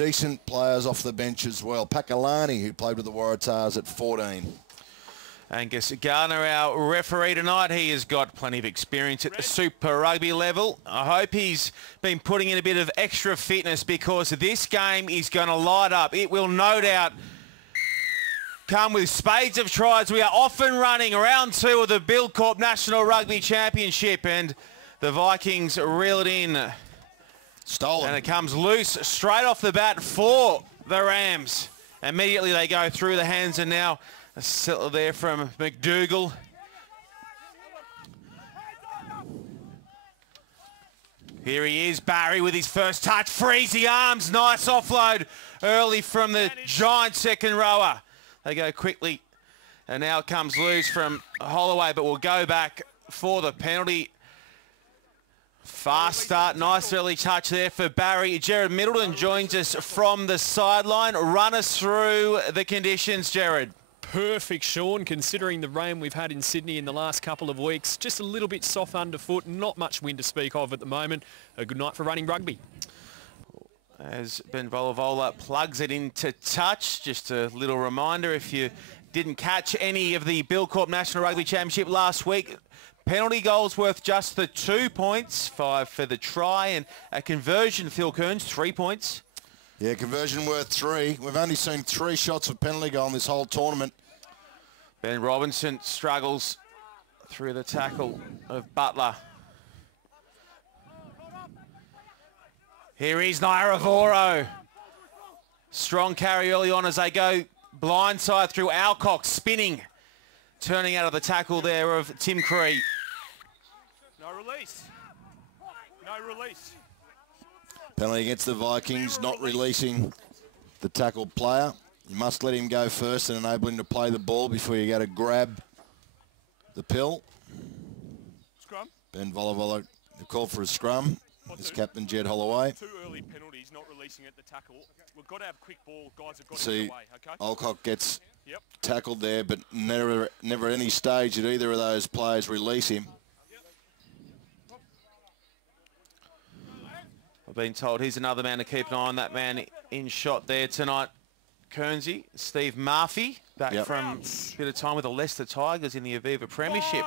decent players off the bench as well. Pakalani, who played with the Waratahs at 14. Angus Gardner, our referee tonight, he has got plenty of experience at the Super Rugby level. I hope he's been putting in a bit of extra fitness because this game is going to light up. It will no doubt come with spades of tries. We are off and running round 2 of the Buildcorp National Rugby Championship, and the Vikings reel it in. Stolen. And it comes loose straight off the bat for the Rams. Immediately they go through the hands, and now a settle there from McDougall. Here he is, Barry with his first touch. Frees the arms. Nice offload early from the giant second rower. They go quickly. And now it comes loose from Holloway, but we'll go back for the penalty. Fast start, nice early touch there for Barry. Jared Middleton joins us from the sideline. Run us through the conditions, Jared. Perfect, Sean, considering the rain we've had in Sydney in the last couple of weeks. Just a little bit soft underfoot, not much wind to speak of at the moment. A good night for running rugby. As Ben Volavola plugs it into touch, just a little reminder, if you didn't catch any of the Buildcorp National Rugby Championship last week, penalty goals worth just the 2 points, 5 for the try, and a conversion, Phil Kearns, 3 points. Yeah, conversion worth 3. We've only seen 3 shots of penalty goal in this whole tournament. Ben Robinson struggles through the tackle of Butler. Here is Nairavoro. Strong carry early on as they go blindside through Alcock, spinning. Turning out of the tackle there of Tim Cree. No release. No release. Penalty against the Vikings, not releasing the tackled player. You must let him go first and enable him to play the ball before you go to grab the pill. Scrum. Ben Volavola, the call for a scrum. This captain, Jed Holloway. 2 early penalties, not releasing at the tackle. We've got to have quick ball. Guys have got to See, get away, okay? Alcock gets Yep. tackled there, but never at any stage did either of those players release him. I've been told he's another man to keep an eye on. That man in shot there tonight, Kearnsey. Steve Murphy, back from a bit of time with the Leicester Tigers in the Aviva Premiership.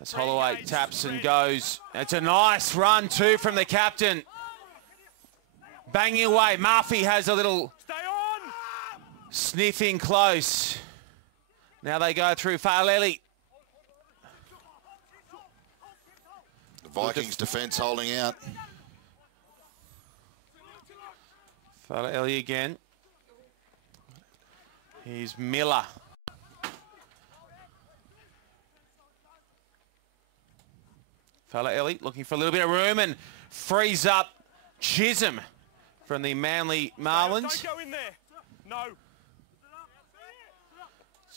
As Holloway taps and goes. It's a nice run too from the captain. Banging away. Murphy has a little sniffing close. Now they go through Farlelli. The Vikings defence holding out. Farlelli again. Here's Miller. Farlelli looking for a little bit of room and frees up Chisholm from the Manly Marlins. Don't go in there. No.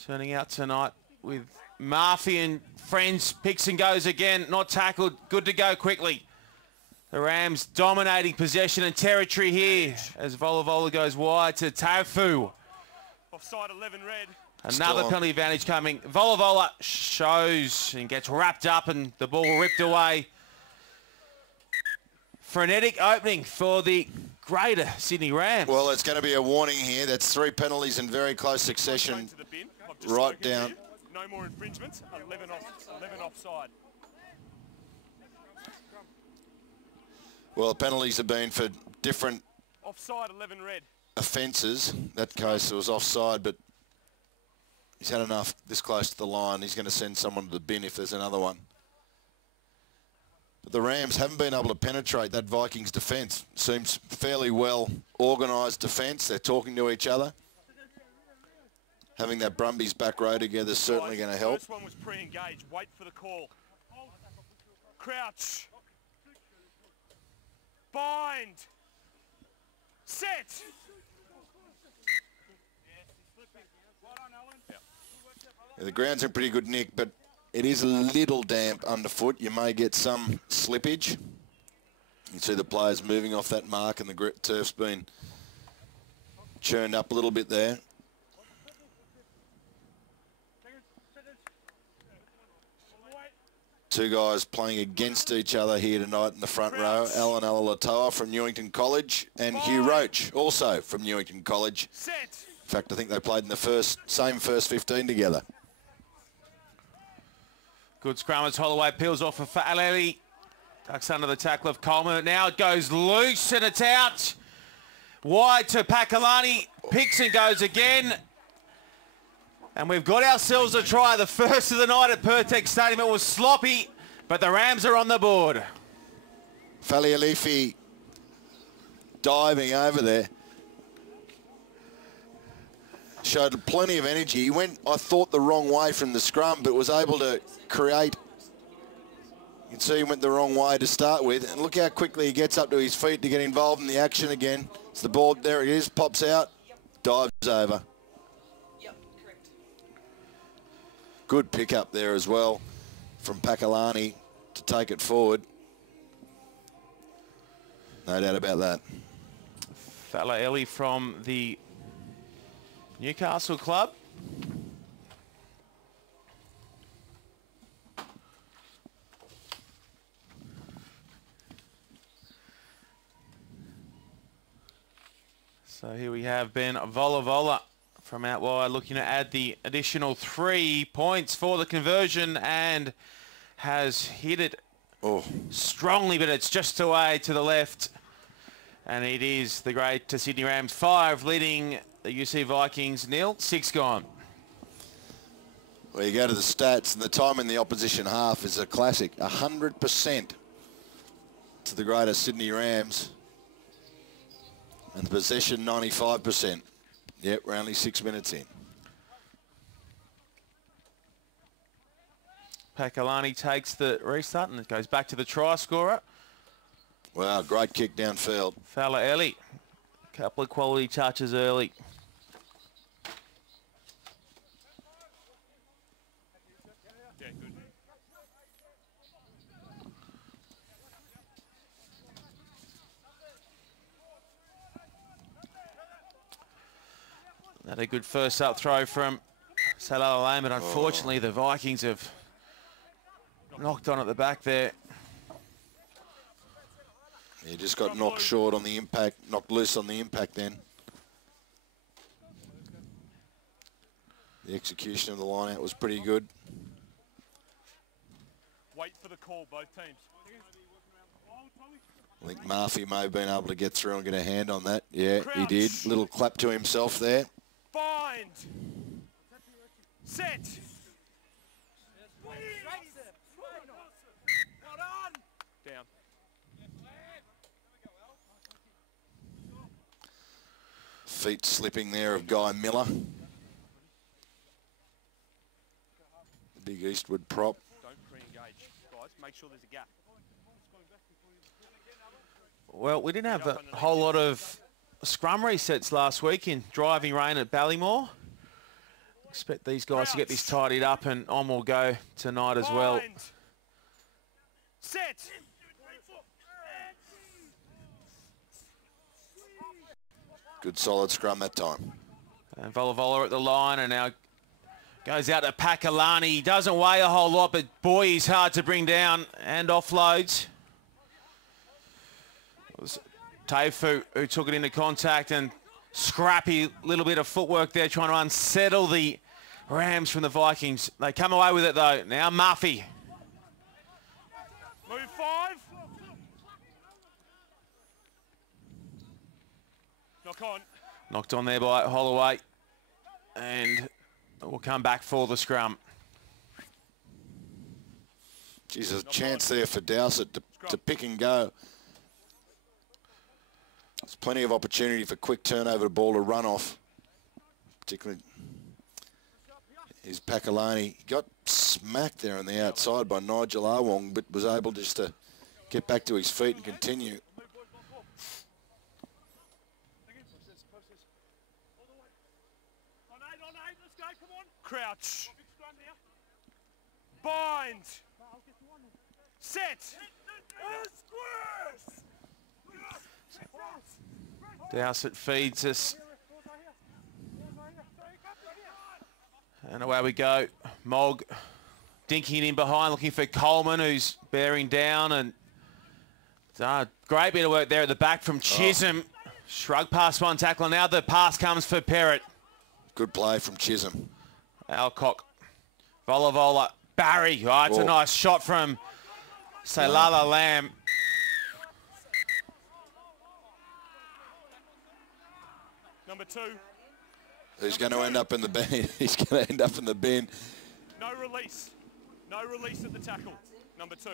Turning out tonight with Murphy and friends. Picks and goes again. Not tackled. Good to go quickly. The Rams dominating possession and territory here as Volavola goes wide to Tafu. Offside 11 red. Another penalty advantage coming. Volavola shows and gets wrapped up and the ball ripped away. Frenetic opening for the Greater Sydney Rams. Well, it's going to be a warning here. That's 3 penalties in very close succession. Right down. No more infringements. 11 offside. Well, penalties have been for different offside 11 red offences. That case it was offside, but he's had enough this close to the line. He's going to send someone to the bin if there's another one. But the Rams haven't been able to penetrate that Vikings defence. Seems fairly well organised defence. They're talking to each other. Having that Brumbies back row together is certainly going to help. First one was pre-engaged. Wait for the call. Crouch. Bind. Set. Yeah, the ground's in pretty good nick, but it is a little damp underfoot. You may get some slippage. You can see the players moving off that mark and the turf's been churned up a little bit there. Two guys playing against each other here tonight in the front row. Alan Alalatoa from Newington College and Hugh Roach, also from Newington College. In fact, I think they played in the same first 15 together. Good scrum as Holloway peels off of Fa'aleli. Ducks under the tackle of Coleman. Now it goes loose and it's out. Wide to Pakalani. Picks and goes again. And we've got ourselves a try. The first of the night at Pirtek Stadium. It was sloppy, but the Rams are on the board. Fa'aleli diving over there. Showed plenty of energy. He went, I thought, the wrong way from the scrum, but was able to create. You can see he went the wrong way to start with. And look how quickly he gets up to his feet to get involved in the action again. It's the ball, there it is, pops out, dives over. Yep, correct. Good pick up there as well from Pakalani to take it forward. No doubt about that. Fa'aleli from the Newcastle club. So here we have Ben Volavola from out wide looking to add the additional 3 points for the conversion and has hit it strongly, but it's just away to the left. And it is the great Sydney Rams 5 leading the UC Vikings 0, 6 gone. Well, you go to the stats, and the time in the opposition half is a classic. 100% to the greater Sydney Rams. And the possession, 95%. Yep, we're only 6 minutes in. Pakalani takes the restart and it goes back to the try scorer. Wow, great kick downfield. Fa'aleli, a couple of quality touches early. Yeah, good. Had a good first up throw from Salah, but unfortunately the Vikings have knocked on at the back there. He just got knocked short on the impact, knocked loose on the impact then. The execution of the line out was pretty good. Wait for the call, both teams. I think Murphy may have been able to get through and get a hand on that. Yeah, he did. Little clap to himself there. Bind. Set. Down. Feet slipping there of Guy Miller. The big Eastwood prop. Don't pre-engage, guys. Make sure there's a gap. Well, we didn't have a whole lot of scrum resets last week in driving rain at Ballymore. Expect these guys to get this tidied up and on we'll go tonight as well. Set. Good solid scrum that time. And Volavola at the line and now goes out to Pakalani. He doesn't weigh a whole lot, but boy, he's hard to bring down and offloads. It was Taifu who took it into contact and scrappy little bit of footwork there trying to unsettle the Rams from the Vikings. They come away with it though. Now Murphy. Move 5. Knock on. Knocked on there by Holloway. And we'll come back for the scrum. Geez, there's a chance there for Dowsett to pick and go. There's plenty of opportunity for quick turnover to ball to run off. Particularly is Pakalani. He got smacked there on the outside by Nigel Arwong, but was able just to get back to his feet and continue. Crouch. Bind. Set. Dowsett feeds us. And away we go. Mogg dinking in behind, looking for Coleman, who's bearing down. And great bit of work there at the back from Chisholm. Shrug past one tackler. Now the pass comes for Perrott. Good play from Chisholm. Alcock. Vola. Barry. Oh, it's a nice shot from Salala Lamb. Number 2. Who's going to end up in the bin? He's going to end up in the bin. No release. No release at the tackle. Number 2.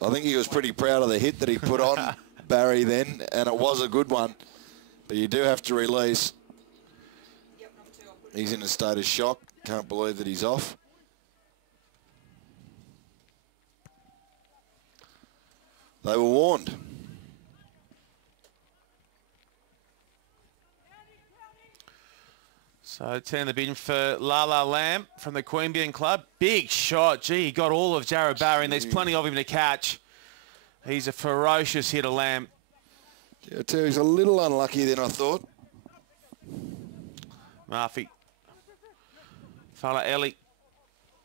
I think he was pretty proud of the hit that he put on Barry then, and it was a good one. But you do have to release. He's in a state of shock. Can't believe that he's off. They were warned. So 10 in the bin for Lala Lamb from the Queanbeyan Club. Big shot. Gee, he got all of Jared Barry, and there's plenty of him to catch. He's a ferocious hitter, Lamb. Yeah, too, he's a little unlucky than I thought. Murphy. Fala Ellie.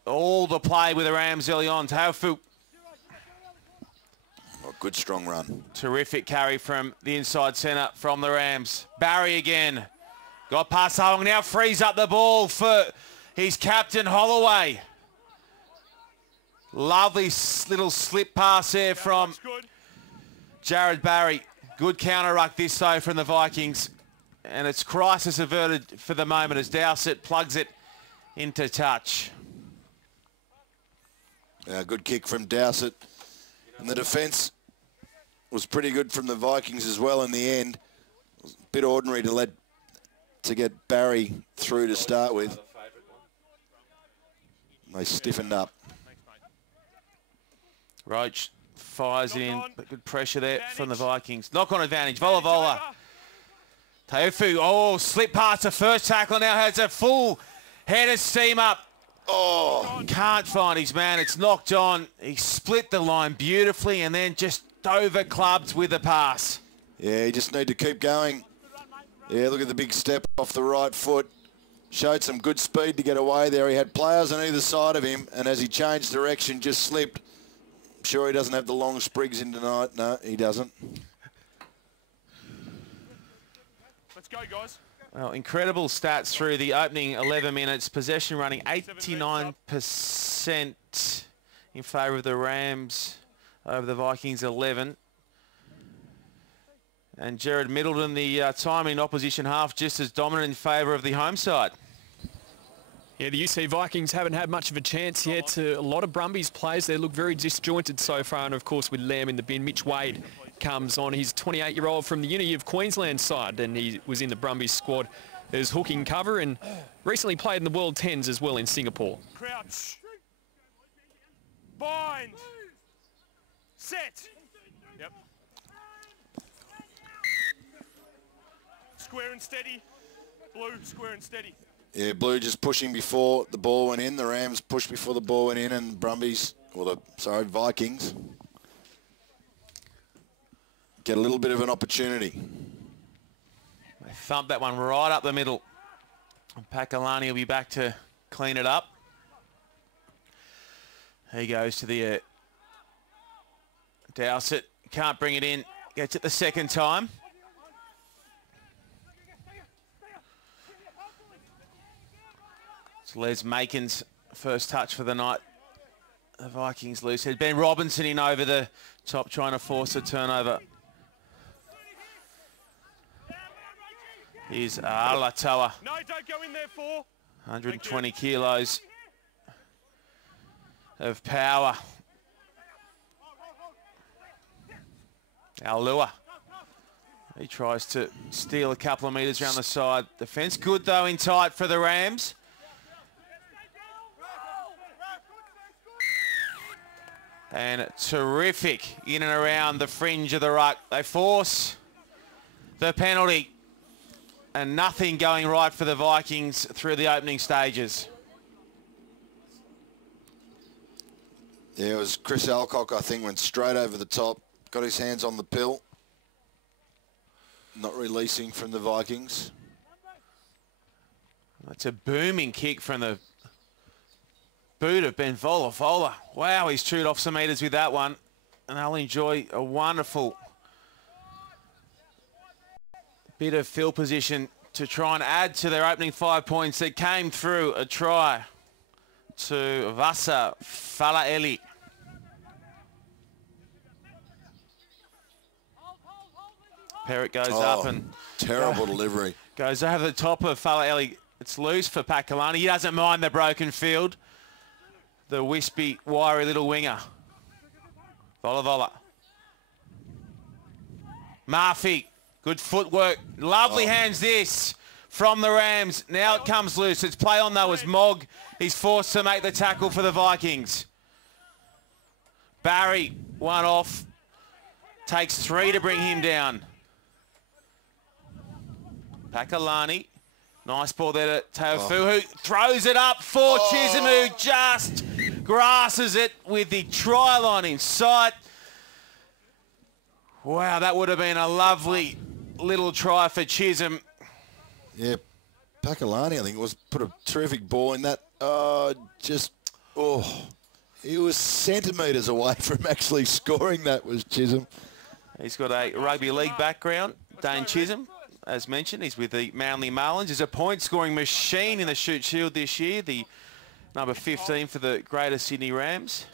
All the play with the Rams early on. Taufu. Oh, good strong run. Terrific carry from the inside centre from the Rams. Barry again. Got past Hong, now frees up the ball for his captain, Holloway. Lovely little slip pass there from Jared Barry. Good counter ruck this though from the Vikings. And it's crisis averted for the moment as Dowsett plugs it into touch. Good kick from Dowsett. And the defence was pretty good from the Vikings as well in the end. It was a bit ordinary to get Barry through to start with. They stiffened up. Roach fires it in, but good pressure there from the Vikings. Knock on advantage, Vola. Taufu, slip past the first tackler, now has a full head of steam up. Can't find his man, it's knocked on. He split the line beautifully and then just over clubbed with the pass. Yeah, you just need to keep going. Yeah, look at the big step off the right foot. Showed some good speed to get away there. He had players on either side of him, and as he changed direction, just slipped. I'm sure he doesn't have the long sprigs in tonight. No, he doesn't. Let's go, guys. Well, incredible stats through the opening 11 minutes. Possession running 89% in favour of the Rams over the Vikings 11. And Jared Middleton, the time in opposition half, just as dominant in favour of the home side. Yeah, the UC Vikings haven't had much of a chance yet. A lot of Brumbies players, they look very disjointed so far. And, of course, with Lamb in the bin, Mitch Wade comes on. He's a 28-year-old from the Unity of Queensland side, and he was in the Brumbies squad as hooking cover and recently played in the World Tens as well in Singapore. Crouch. Bind. Set. Yep. Square and steady. Blue, square and steady. Yeah, Blue just pushing before the ball went in. The Rams pushed before the ball went in, and Brumbies, Vikings get a little bit of an opportunity. They thump that one right up the middle. And Pakalani will be back to clean it up. He goes to the Dowsett. Can't bring it in. Gets it the second time. It's Les Makin's first touch for the night. The Vikings loose head. Ben Robinson in over the top trying to force a turnover. Here's Alatoa. No, don't go in there, 4. 120 kilos of power. Alua. He tries to steal a couple of metres around the side. Defence good though in tight for the Rams. And terrific in and around the fringe of the ruck. They force the penalty. And nothing going right for the Vikings through the opening stages. Yeah, it was Chris Alcock, I think, went straight over the top. Got his hands on the pill. Not releasing from the Vikings. That's a booming kick from the boot of Ben Vola. Wow, he's chewed off some meters with that one. And they'll enjoy a wonderful bit of field position to try and add to their opening 5 points that came through a try to Vasa Falaeli. Pirtek goes up and... Terrible delivery. Goes over the top of Falaeli. It's loose for Pakalani. He doesn't mind the broken field. The wispy, wiry little winger. Vola. Murphy. Good footwork. Lovely hands this from the Rams. Now it comes loose. It's play on though as Mogg. He's forced to make the tackle for the Vikings. Barry, one off. Takes 3 to bring him down. Pakalani. Nice ball there to Teofu, who throws it up for Chisholm, who just grasses it with the try line in sight. Wow, that would have been a lovely little try for Chisholm. Yeah, Pakalani, I think, put a terrific ball in that. He was centimetres away from actually scoring that, was Chisholm. He's got a rugby league background, Dane Chisholm. As mentioned, he's with the Manly Marlins. He's a point-scoring machine in the Shoot Shield this year, the number 15 for the Greater Sydney Rams.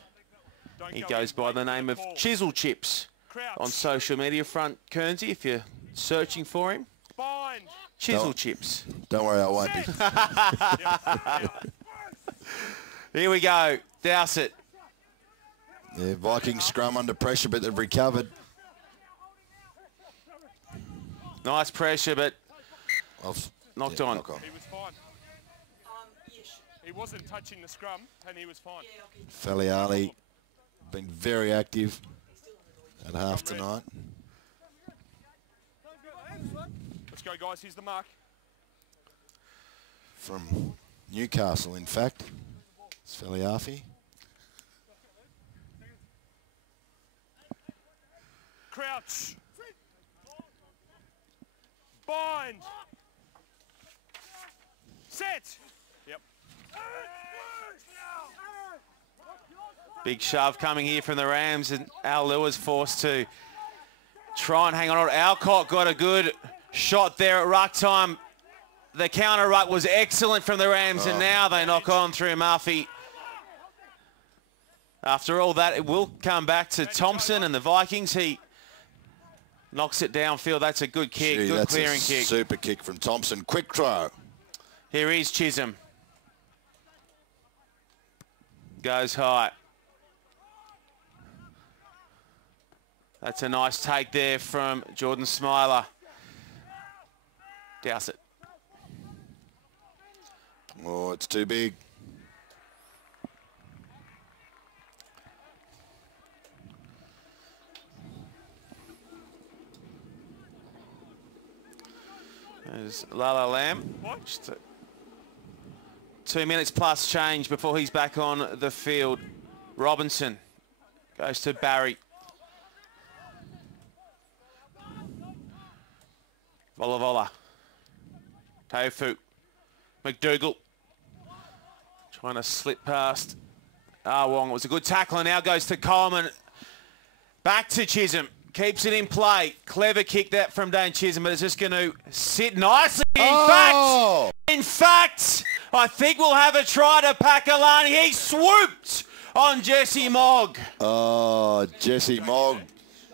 He goes by the name of Chisel Chips on social media front, Kernsey, if you're searching for him. Chisel Chips. Don't worry, I won't be. Here we go. Dowsett. Yeah, Vikings scrum under pressure, but they've recovered. Nice pressure, but knocked on. Knock on. He was fine. Yes. He wasn't touching the scrum, and he was fine. Falaeli been very active at half tonight. Let's go, guys. Here's the mark. From Newcastle, in fact. It's Faliafi. Crouch. Bind. Set. Yep. Big shove coming here from the Rams, and Al Lewis forced to try and hang on. Alcott got a good shot there at ruck time. The counter ruck was excellent from the Rams, and now they knock on through Murphy. After all that, it will come back to Thompson and the Vikings. He knocks it downfield. That's a good kick, good clearing kick. Super kick from Thompson. Quick throw. Here is Chisholm. Goes high. That's a nice take there from Jordan Smiler. Douse it. Oh, it's too big. There's Lala Lamb. Just 2 minutes plus change before he's back on the field. Robinson goes to Barry. Vola. Tofu. McDougall. Trying to slip past Wong. It was a good tackle, and now goes to Coleman. Back to Chisholm. Keeps it in play. Clever kick that from Dane Chisholm, but it's just going to sit nicely. In fact, I think we'll have a try to Pakalani. He swooped on Jesse Mogg. Oh, Jesse Mogg.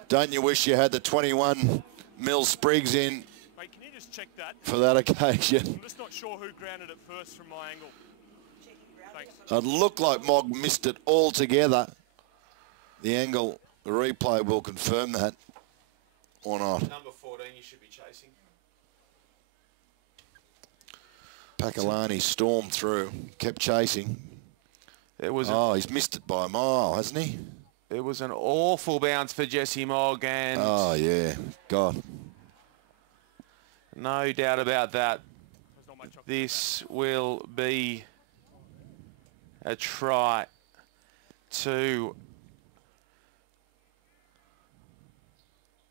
Don't you wish you had the 21 mil Sprigs in Mate, can you just check that? for that occasion? I'm just not sure who grounded it first from my angle. Thanks. It looked like Mogg missed it altogether. The angle, the replay will confirm that or not. Number 14 you should be chasing. Pakalani stormed through, kept chasing. He's missed it by a mile, hasn't he? It was an awful bounce for Jesse Mogg, and oh, yeah. God. no doubt about that. This will be a try to...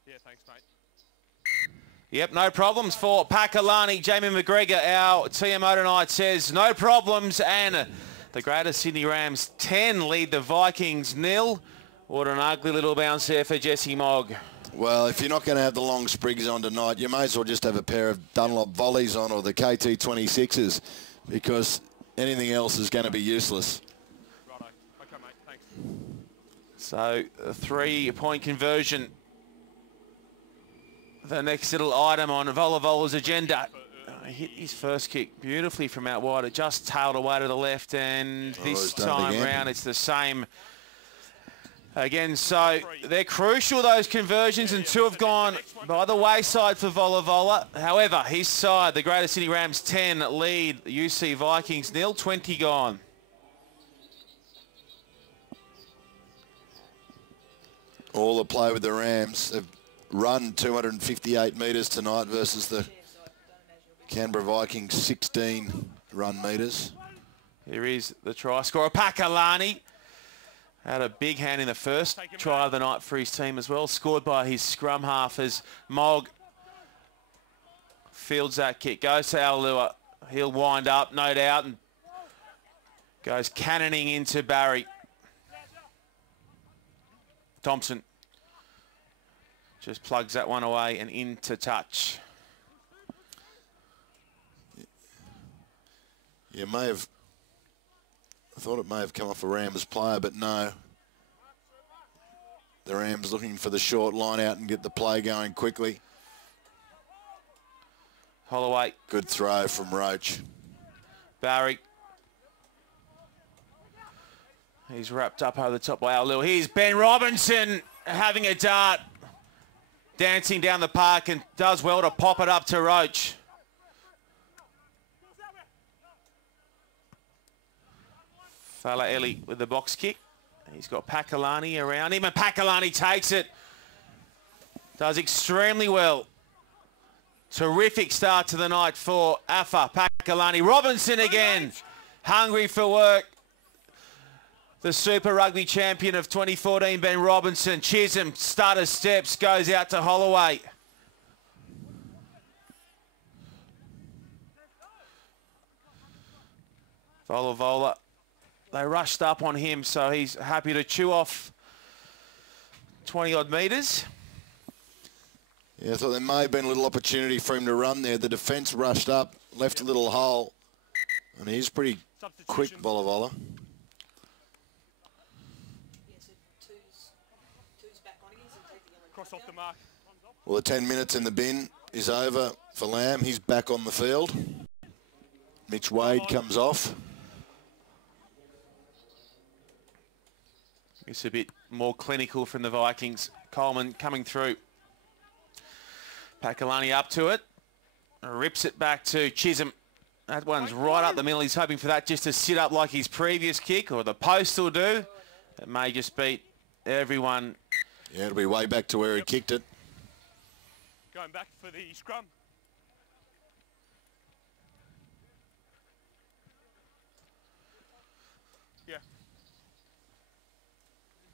Yeah, thanks, mate. Yep, no problems for Pakalani. Jamie McGregor, our TMO tonight, says no problems, and The Greater Sydney Rams 10 lead the Vikings 0. What an ugly little bounce there for Jesse Mogg. Well, if you're not going to have the long sprigs on tonight, you may as well just have a pair of Dunlop volleys on or the KT26s, because anything else is going to be useless. Righto. Okay, mate. Thanks. So a 3-point conversion. The next little item on Volavola's agenda. Hit his first kick beautifully from out wide. It just tailed away to the left, and this time round it's the same again. So they're crucial, those conversions, and 2 have gone by the wayside for Volavola. However, his side, the Greater Sydney Rams 10 lead UC Vikings 0, 20 gone. All the play with the Rams. They've run 258 metres tonight versus the Canberra Vikings 16 run metres. Here is the try scorer, Pakalani. Had a big hand in the first try of the night for his team as well. Scored by his scrum half as Mogg fields that kick. Goes to Alua. He'll wind up, no doubt, and goes cannoning into Barry. Thompson just plugs that one away and into touch. Yeah, I thought it may have come off a Rams player, but no. The Rams looking for the short line out and get the play going quickly. Holloway. Good throw from Roach. Barry. He's wrapped up over the top by Alua. Here's Ben Robinson having a dart. Dancing down the park and does well to pop it up to Roach. Falaeli with the box kick. He's got Pakalani around him, and Pakalani takes it. Does extremely well. Terrific start to the night for Afa. Pakalani. Robinson again. Hungry for work. The Super Rugby champion of 2014, Ben Robinson. Chisholm, stutter steps, goes out to Holloway. Volavola. They rushed up on him, so he's happy to chew off 20-odd metres. Yeah, I thought there may have been a little opportunity for him to run there. The defence rushed up, left a little hole, and he's pretty quick, Volavola. Cross off the mark. Well, the 10 minutes in the bin is over for Lamb. He's back on the field. Mitch Wade comes off. It's a bit more clinical from the Vikings. Coleman coming through. Pakalani up to it. Rips it back to Chisholm. That one's right up the middle. He's hoping for that just to sit up like his previous kick, or the post will do. It may just beat everyone. Yeah, it'll be way back to where he kicked it. Going back for the scrum. Yeah.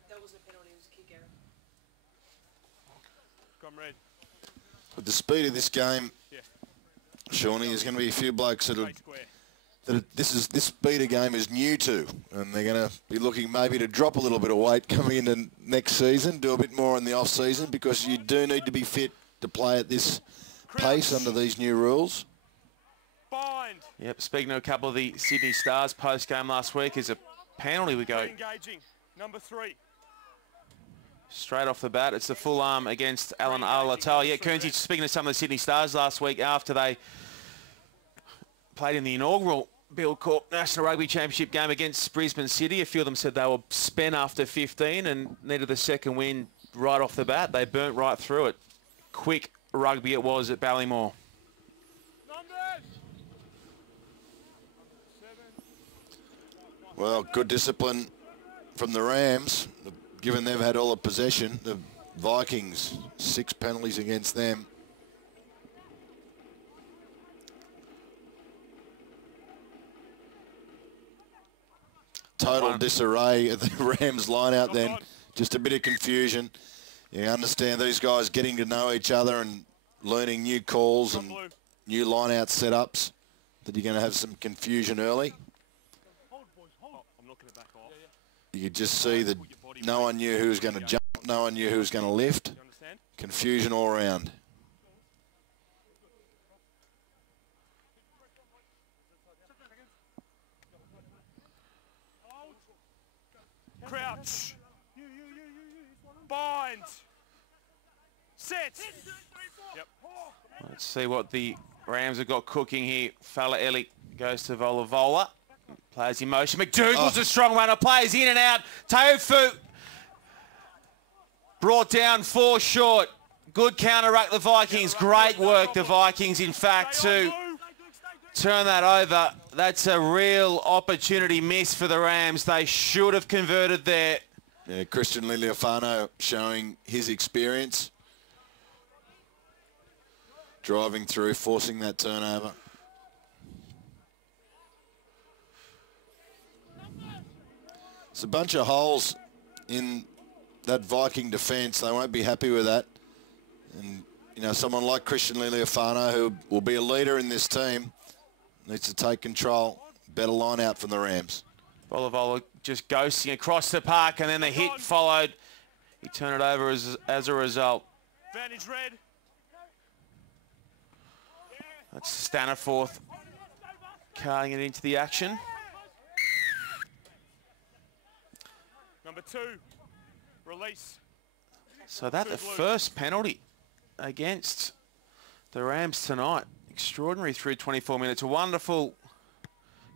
That was a penalty, it was a kick error. Scrum red. With the speed of this game, Yeah. Shawnee, there's going to be a few blokes Straight square. this speed of game is new to, and they're going to be looking maybe to drop a little bit of weight coming into next season, do a bit more in the off season, because you do need to be fit to play at this pace under these new rules. Bind. Yep, speaking of a couple of the Sydney Stars post-game last week, is a penalty we go Engaging. Number 3. straight off the bat. It's the full arm against Alan Alatal. Yeah, Kearnsey, speaking to some of the Sydney Stars last week after they played in the inaugural Bill Corp National Rugby Championship game against Brisbane City. A few of them said they were spent after 15 and needed the second win right off the bat. They burnt right through it. Quick rugby it was at Ballymore. Well, good discipline from the Rams, given they've had all the possession. The Vikings, 6 penalties against them. Total disarray at the Rams line out then. Just a bit of confusion. You understand these guys getting to know each other and learning new calls and new line out setups, that you're going to have some confusion early. You could just see that no one knew who was going to jump, no one knew who was going to lift. Confusion all around. Crouch. Bind. Set. Yep. Let's see what the Rams have got cooking here. Fella Ellie goes to Volavola. Plays in motion. McDougall's a strong runner. Plays in and out. Teofu brought down 4 short. Good counter-ruck, the Vikings. Great work, the Vikings, in fact, to turn that over. That's a real opportunity miss for the Rams. They should have converted there. Yeah, Christian Liliafano showing his experience. Driving through, forcing that turnover. It's a bunch of holes in that Viking defence. They won't be happy with that. And, you know, someone like Christian Liliafano, who will be a leader in this team, needs to take control. Better line out from the Rams. Volavola just ghosting across the park, and then the hit followed. He turned it over as a result. Vantage red. That's Staniforth carrying it into the action. Number 2. Release. So that's the first penalty against the Rams tonight. Extraordinary through 24 minutes. Wonderful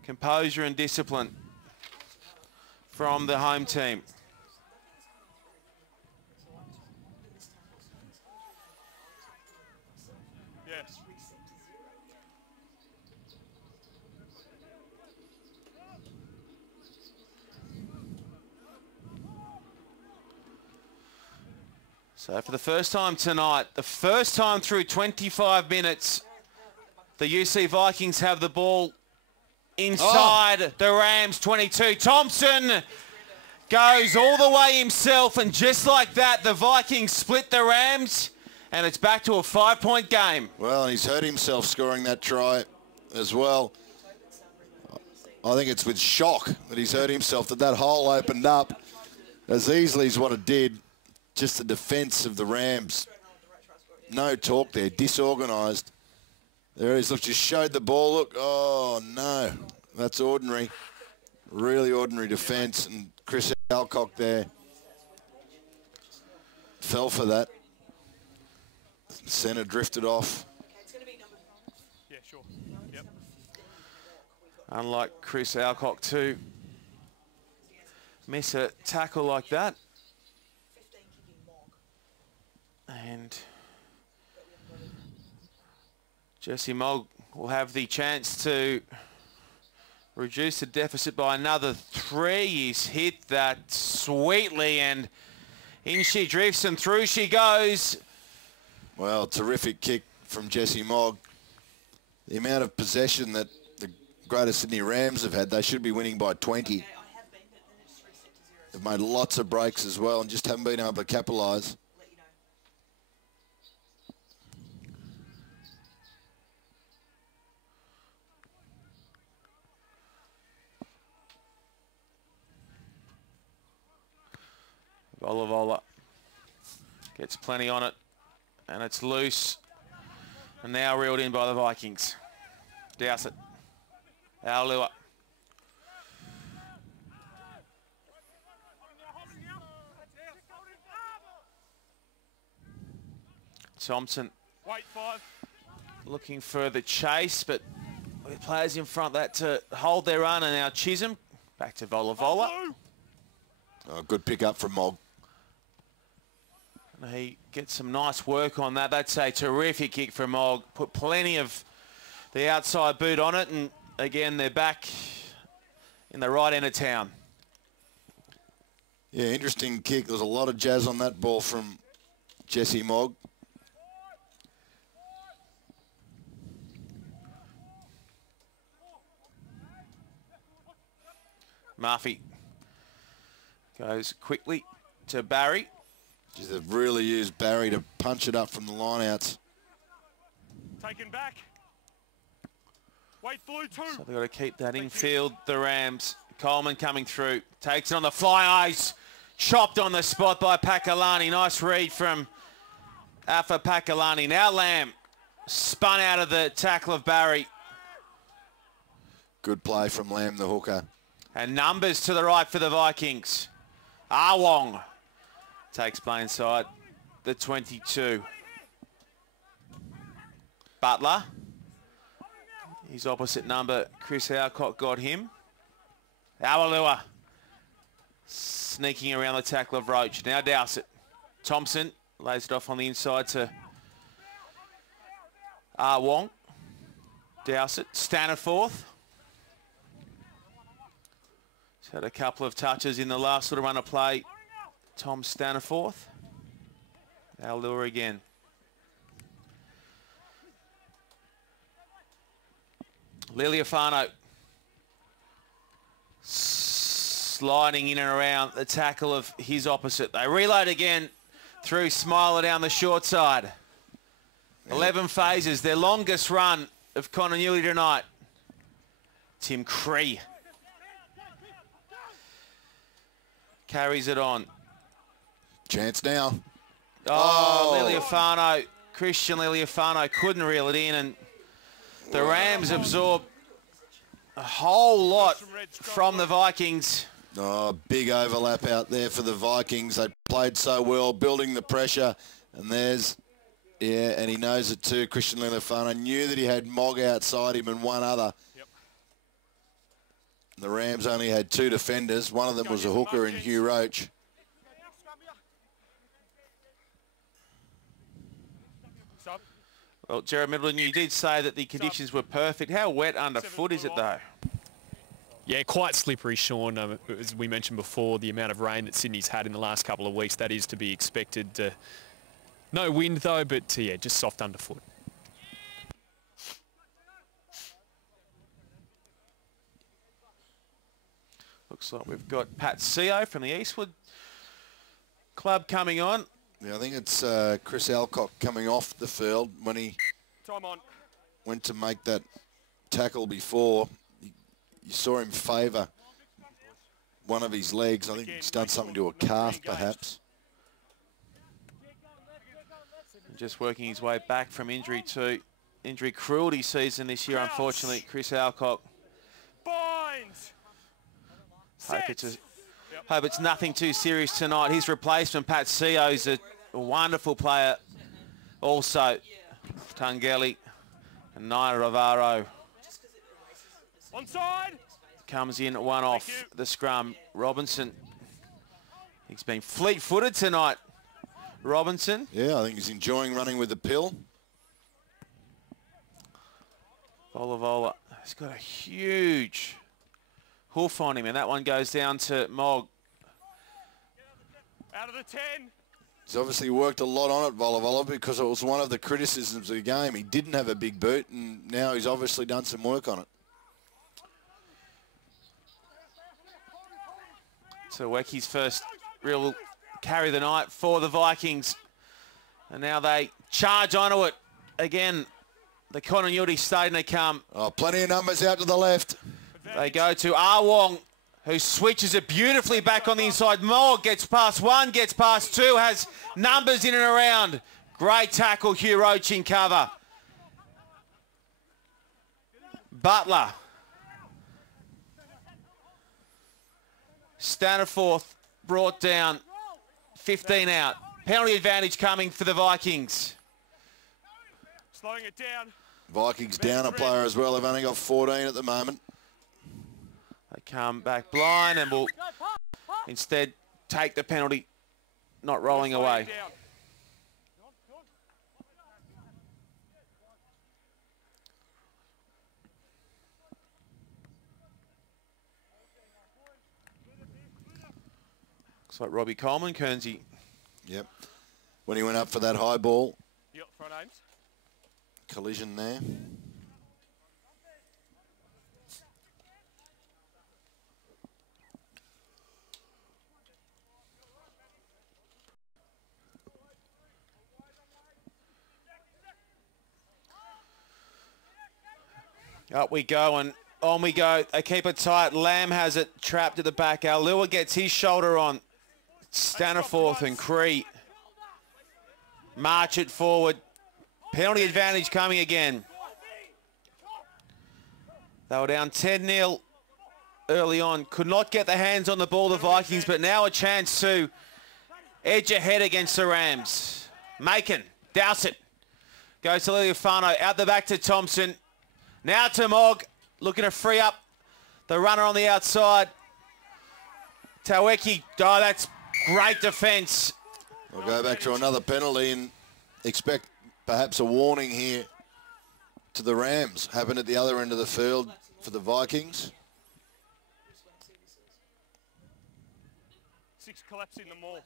composure and discipline from the home team. Yes. So for the first time tonight, the first time through 25 minutes, the UC Vikings have the ball inside the Rams 22. Thompson goes all the way himself, and just like that, the Vikings split the Rams, and it's back to a 5-point game. Well, he's hurt himself scoring that try as well. I think it's with shock that he's hurt himself, that hole opened up as easily as what it did. Just the defence of the Rams. No talk there, disorganised. There he is, look, just showed the ball. Look, oh no, that's ordinary. Really ordinary defence, and Chris Alcock there fell for that. Centre drifted off. Yeah, sure. Yep. Unlike Chris Alcock to miss a tackle like that. And Jesse Mogg will have the chance to reduce the deficit by another 3. He's hit that sweetly, and in she drifts and through she goes. Well, terrific kick from Jesse Mogg. The amount of possession that the Greater Sydney Rams have had, they should be winning by 20. They've made lots of breaks as well and just haven't been able to capitalise. Volavola gets plenty on it, and it's loose, and now reeled in by the Vikings. Dowsett, Aulua. Thompson looking for the chase, but with players in front that to hold their run, and now Chisholm back to Volavola. Oh, good pick up from Mogg. He gets some nice work on that. That's a terrific kick from Mogg. Put plenty of the outside boot on it, and again, they're back in the right end of town. Yeah, interesting kick. There was a lot of jazz on that ball from Jesse Mogg. Murphy goes quickly to Barry. Geez, they've really used Barry to punch it up from the lineouts. Taken back. Wait, blue 2. So they've got to keep that infield, the Rams. Coleman coming through. Takes it on the fly ice. Chopped on the spot by Pakalani. Nice read from Alpha Pakalani. Now Lamb spun out of the tackle of Barry. Good play from Lamb, the hooker. And numbers to the right for the Vikings. Awong takes play inside the 22. Butler. His opposite number, Chris Alcock, got him. Awalua sneaking around the tackle of Roach. Now Dowsett. Thompson lays it off on the inside to Wong. Dowsett. Staniforth. He's had a couple of touches in the last sort of run of play. Tom Staniforth. Awalua again. Liliafano sliding in and around the tackle of his opposite. They reload again through Smiler down the short side. 11 phases, their longest run of continuity tonight. Tim Cree carries it on. Chance now. Oh, Liliafano, Christian Liliafano couldn't reel it in, and the Rams absorb a whole lot from the Vikings. Oh, big overlap out there for the Vikings. They played so well, building the pressure. And there's, yeah, and he knows it too. Christian Liliafano knew that he had Mogg outside him and one other. Yep. The Rams only had 2 defenders. One of them was a hooker in Hugh Roach. Well, Jared Middleton, you did say that the conditions were perfect. How wet underfoot is it, though? Yeah, quite slippery, Sean. As we mentioned before, the amount of rain that Sydney's had in the last couple of weeks, that is to be expected. No wind, though, but yeah, just soft underfoot. Looks like we've got Pat Seo from the Eastwood Club coming on. Yeah, I think it's Chris Alcock coming off the field when he went to make that tackle before. You saw him favour one of his legs. I think he's done something to a calf, perhaps. Just working his way back from injury to injury cruelty season this year, unfortunately, Chris Alcock. Hope it's nothing too serious tonight. His replacement, Pat Seo, is a wonderful player. Also, Tungeli and Naya Rivaro Onside. comes in one off the scrum. Robinson, he's been fleet-footed tonight. Robinson. Yeah, I think he's enjoying running with the pill. Volavola has got a huge hoof on him, and that one goes down to Mogg. Out of the 10. He's obviously worked a lot on it, Volavola, because it was one of the criticisms of the game. He didn't have a big boot, and now he's obviously done some work on it. So Wecky's first real carry of the night for the Vikings. And now they charge onto it. Again, the continuity starting to come. Oh, plenty of numbers out to the left. They go to Awong, who switches it beautifully back on the inside. Mogg gets past 1, gets past 2, has numbers in and around. Great tackle, Hugh Roach in cover. Butler. Staniforth brought down. 15 out. Penalty advantage coming for the Vikings. Slowing it down. Vikings down a player as well. They've only got 14 at the moment. They come back blind and will instead take the penalty, not rolling away. Looks like Robbie Coleman, Kernsey. Yep. When he went up for that high ball. Yep, front aims. Collision there. Up we go, and On we go. They keep it tight. Lamb has it trapped at the back. Alua gets his shoulder on. Staniforth and Cree march it forward. Penalty advantage coming again. They were down 10-0 early on. Could not get the hands on the ball, the Vikings, but now a chance to edge ahead against the Rams. Macon, douse it. Goes to Liliafano, out the back to Thompson. Now to Mogg, looking to free up the runner on the outside. Taweki, oh, that's great defence. We'll go back to another penalty and expect perhaps a warning here to the Rams. Happened at the other end of the field for the Vikings. 6 collapsing the maul.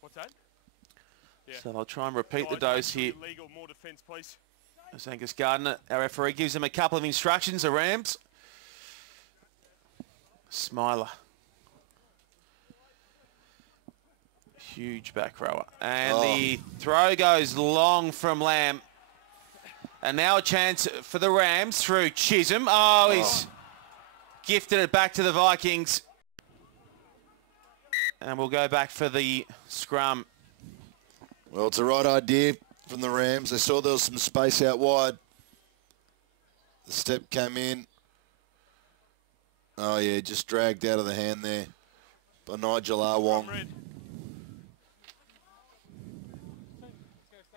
What's that? Yeah. So they'll try and repeat the dose here. Legal, more defence, please. As Angus Gardner, our referee, gives them a couple of instructions, the Rams. Smiler. Huge back rower. And the throw goes long from Lamb. And now a chance for the Rams through Chisholm. Oh, he's gifted it back to the Vikings. And we'll go back for the scrum. Well, it's the right idea from the Rams. They saw there was some space out wide. The step came in. Oh, yeah, just dragged out of the hand there by Nigel Arwong.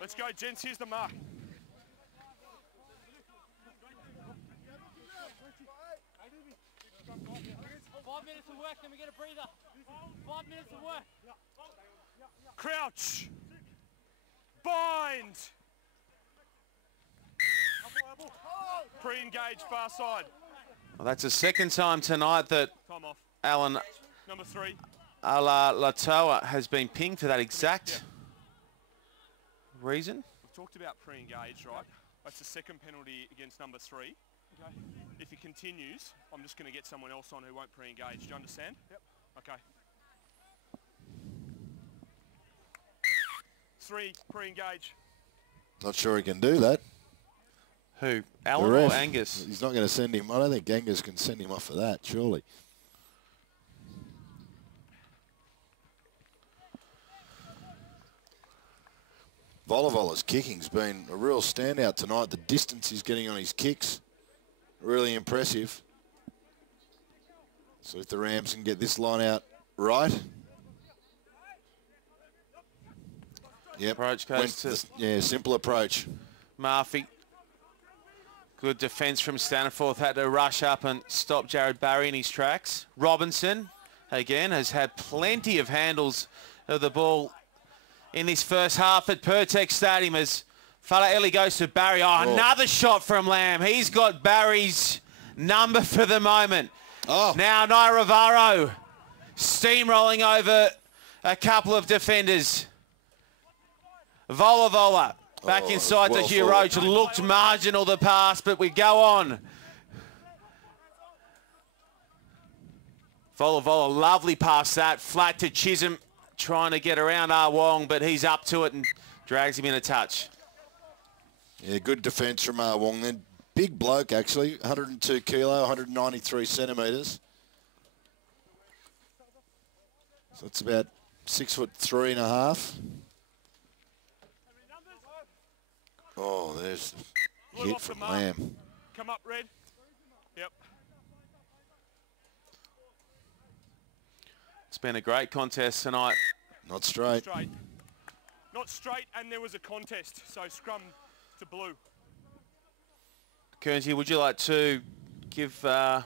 Let's go, gents. Here's the mark. Five minutes of work, then we get a breather. 5 minutes of work. Crouch. Bind. Pre-engage, far side. Well, that's the second time tonight that Time off. Alan Number 3. Latoa has been pinged for that exact reason. We've talked about pre-engage, right? That's the second penalty against number 3. Okay. If he continues, I'm just going to get someone else on who won't pre-engage. Do you understand? Yep. Okay. 3, pre-engage. Not sure he can do that. Who? The Alan or ref. Angus? He's not going to send him. I don't think Angus can send him off for that, surely. Volavola's kicking's been a real standout tonight. The distance he's getting on his kicks, really impressive. So if the Rams can get this line out right. Yep. Approach goes to... Yeah, simple approach. Murphy. Good defence from Staniforth. Had to rush up and stop Jared Barry in his tracks. Robinson, again, has had plenty of handles of the ball in this first half at Pirtek Stadium as Falaeli goes to Barry. Oh, another shot from Lamb. He's got Barry's number for the moment. Oh. Now Nairavaro steamrolling over a couple of defenders. Volavola back inside to Hugh Roach. Looked marginal the pass, but we go on. Volavola, lovely pass that. Flat to Chisholm, trying to get around Arwong, but he's up to it and drags him in a touch. Yeah, good defence from Arwong then. Big bloke, actually. 102 kilo, 193 centimetres. So it's about 6'3.5". Oh, there's a hit from Lamb. Come up, Red. Yep. It's been a great contest tonight. Not straight. Not straight, and there was a contest, so scrum to blue. Kearnsey, would you like to give the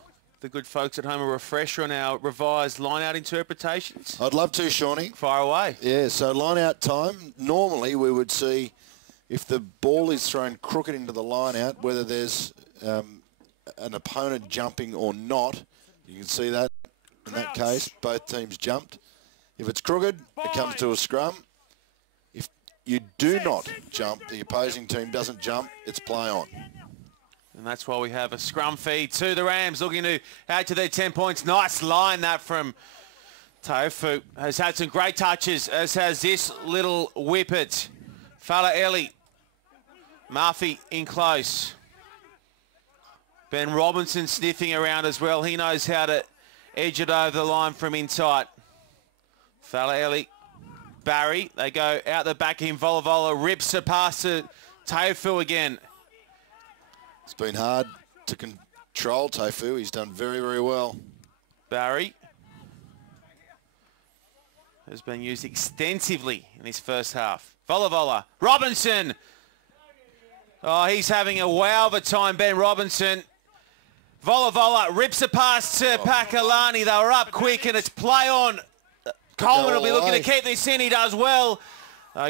good folks at home a refresher on our revised line-out interpretations? I'd love to, Shawnee. Fire away. Yeah, so line-out time, normally we would see if the ball is thrown crooked into the line-out, whether there's an opponent jumping or not. You can see that in that case, both teams jumped. If it's crooked, it comes to a scrum. If you do not jump, the opposing team doesn't jump, it's play on. And that's why we have a scrum feed to the Rams, looking to add to their 10 points. Nice line that from Tofu has had some great touches, as has this little whippet. Falaeli. Murphy in close. Ben Robinson sniffing around as well. He knows how to edge it over the line from inside. Falaeli. Barry. They go out the back of him. Volavola rips the pass to Tofu again. It's been hard to control Tofu. He's done very, very well. Barry has been used extensively in his first half. Volavola. Robinson. Oh, he's having a wow of a time, Ben Robinson. Volavola rips a pass to Pakalani. They were up quick, and it's play on. Coleman will be looking to keep this in. He does well.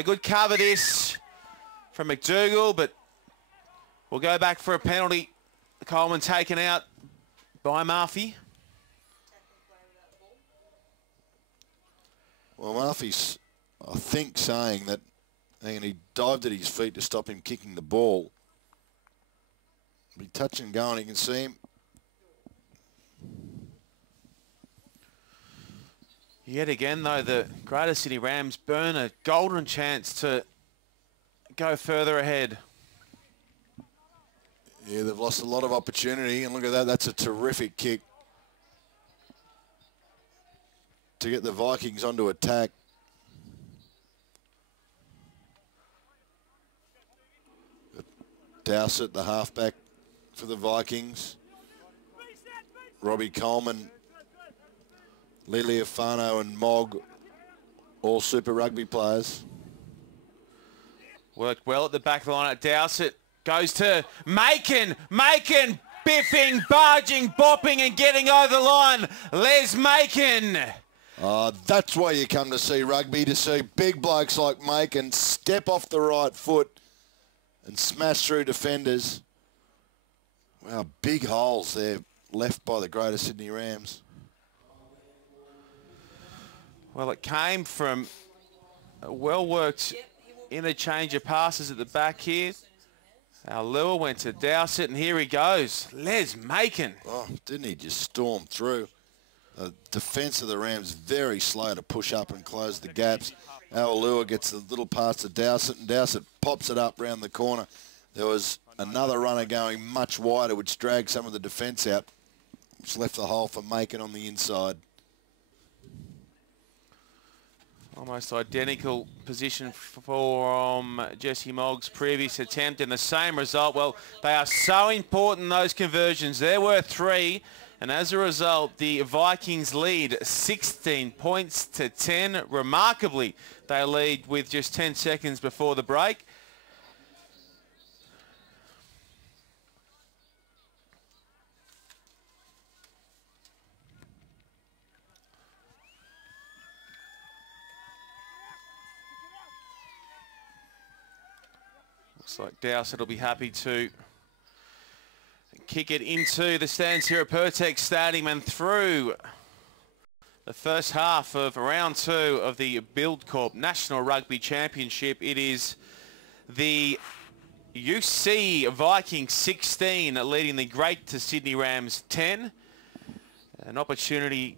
Good cover this from McDougall, but we'll go back for a penalty. Coleman taken out by Murphy. Well, Murphy's, I think, saying that he dived at his feet to stop him kicking the ball. Be touch and go, and you can see him. Yet again, though, the Greater Sydney Rams burn a golden chance to go further ahead. Yeah, they've lost a lot of opportunity, and look at that. That's a terrific kick to get the Vikings onto attack. Dowsett, the halfback for the Vikings. Robbie Coleman, Liliafano and Mogg, all Super Rugby players. Worked well at the back of the line at Dowsett. Goes to Macon. Macon biffing, barging, bopping and getting over the line. Les Macon. That's why you come to see rugby, to see big blokes like Macon step off the right foot and smash through defenders. Wow, big holes there left by the Greater Sydney Rams. Well, it came from a well-worked interchange of passes at the back here. Our lure went to Dowsett, and here he goes. Les Macon. Oh, didn't he just storm through? The defence of the Rams very slow to push up and close the gaps. Our lure gets the little pass to Dowsett, and Dowsett pops it up round the corner. There was another runner going much wider, which dragged some of the defence out, which left the hole for Macon on the inside. Almost identical position from Jesse Mogg's previous attempt, and the same result. Well, they are so important, those conversions. There were 3, and as a result, the Vikings lead 16 points to 10. Remarkably, they lead with just 10 seconds before the break. Looks like Dowsett will be happy to kick it into the stands here at Pirtek Stadium and through the first half of round 2 of the Buildcorp National Rugby Championship. It is the UC Vikings 16 leading the Greater Sydney Rams 10. An opportunity